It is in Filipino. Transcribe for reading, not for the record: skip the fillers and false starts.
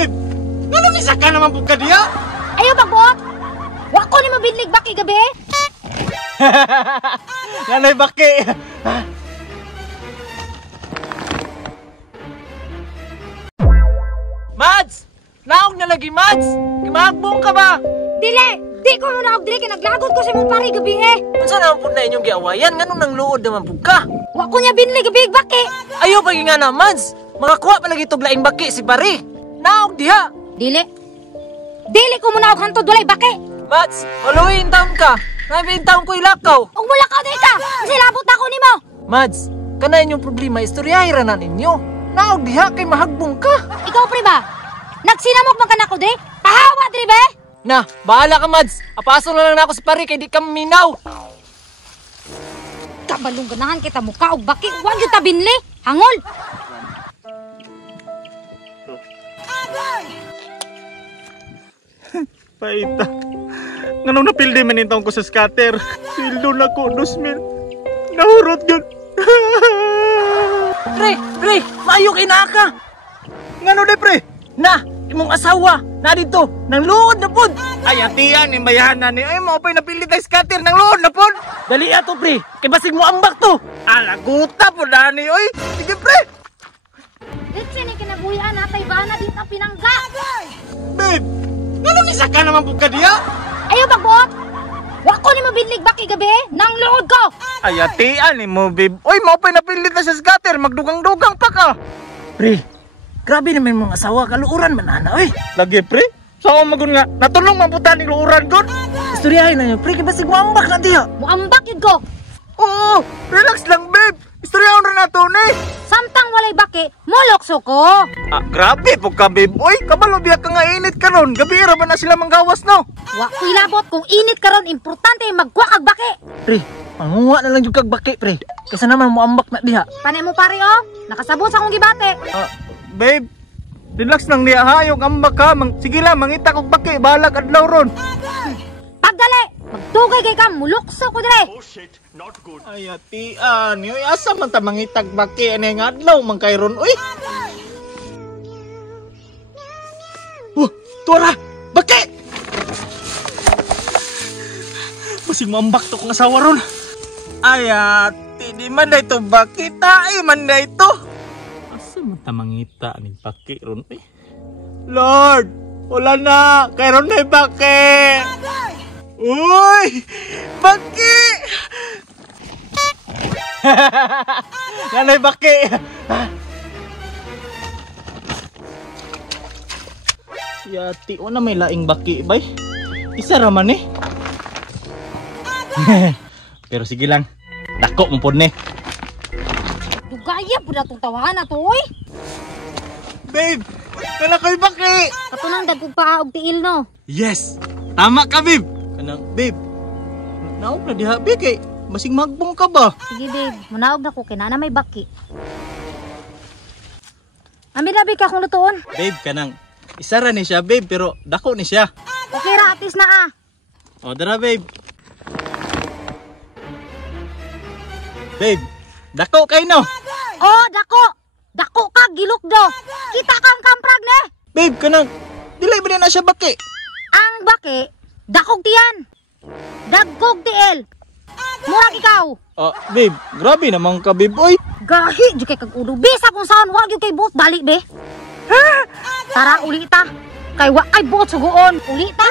Babe, ngano isa ka naman po ka diya? Ayaw magbuot. Wa ko ni mabinlig baki gabi. Nanay baki. Mads! Naog na lagi, Mads! Kimagbong ka ba? Dili! Di ko mo naog dili kay naglagod ko sa imong pari gabi eh. Unsa naman po na inyong giawayan? Nganong nang luod naman po ka? Wa ko niya binlig gabi baki. Ayaw pa nga na, Mads! Makakuha pa lagi itong laing baki si pari. Naog diha! Dili. Dili ko mo naog hantod walay baki. Mads, maluhin taon ka. Nabihin taon ko ilakaw. Ug mulakaw di ka. Kasi labot ako nimo. Mads, kana inyong problema, istoryahiran na ninyo. Naog diha kay mahagbong ka. Ikaw pre ba? Nagsinamok man kanako diri? Pahawa diri be? Na, bahala ka, Mads. Apaso na lang ako si pari kay di ka minaw. Kabalong ganahan kita mukha og baki. Wa gyud ta binli. Hangol. Paita. Nganong napildi man intong ko sa scatter. Sildo na ko 2,000. Nahurot yun. Pre, maayo kay naa ka. Ngano de pre? Na, imong asawa, na dito, nang luod na pod. Ay atiyan imbayahan na ni. Ay mo pay napildi tay scatter nang luod na pod. Dali ato, pre. Kay basig mo ambak to. Alaguta po dani oy. Sige pre. Ditsi ni kinabuhian natay bana dito ang pinangga. Babe, ngano isa ka naman po ka diya? Ayaw magbuot. Wa ko ni mabinlig baki gabi. Nang luod ko. Ay atiyan ni mo babe. Oy mo pay napildi tay sa scatter magdugang-dugang pa ka. Pre, grabe naman mga asawa, kaluuran man ana, oy. Lagi pre. Sao magun nga natulong mabutan ni luuran kon. Istoryahin na yun, pre, kay basig mo ambak na diha. Muambak yun ko. Oo, relax lang babe. Istoryahan na nato ni. Samtang walay baki, mulokso ko. Ah, grabe po ka babe. Oy, kabalo biya ka nga init karon. Gabi ra ba na sila manggawas no? Wa ko ilabot kung init karon importante magkuha kag baki. Pre, panguha na lang yung kagbaki, pre. Kasi naman mo ambak na diha. Panay mo pare oh, nakasabot sa akong gibate. Babe, relax lang niya ha. Yung ambak ka. Sige lang, mangita kong baki. Balag adlaw ron. Pagdali, magtugay kay ka, mulokso ko dire. Ay, atian. Uy, asa man ta mangitag baki. Ano yung adlaw man kay ron. Uy! Tura! Baki! Masing maambak to kong asawa ron. Ay, ati. Di man na ito baki. Tae man na ito. Asa man ta mangita ni baki ron. Uy! Lord! Wala na! Kay ron na baki! Uy! Baki! Nanay baki! Yati, wala may laing baki, bay. Isa raman eh. Pero sige lang. Dako mo po ni. Dugaya po na itong tawahan na to, oy. Babe! Kala ko'y baki! Ato nang dagkog paa og tiil, no? Yes! Tama ka, babe! Kanang, babe, naog na diha, babe, kay masing magbong ka ba? Sige, babe. Manaog na ko, kinana may baki. Amin na, babe, kakong lutoon. Babe, kanang, isa ra ni siya, babe, pero dako ni siya. Okay ra, atis na ah. O, dara, babe. Babe, dako kay no? Oh, dako! Dako ka, gilok do! Kita kang kamprag, ne? Babe, kanang, dilay ba na siya baki? Ang baki, dakog tiyan. Dagkog tiil. Murag ikaw. Babe, grabe naman ka, babe, oy. Gahi, di kay kag ulo. Bisa kung saan, wag yung kay buot. Balik, be. Tara, uli ta. Kay wa ay buot suguon. Uli ta.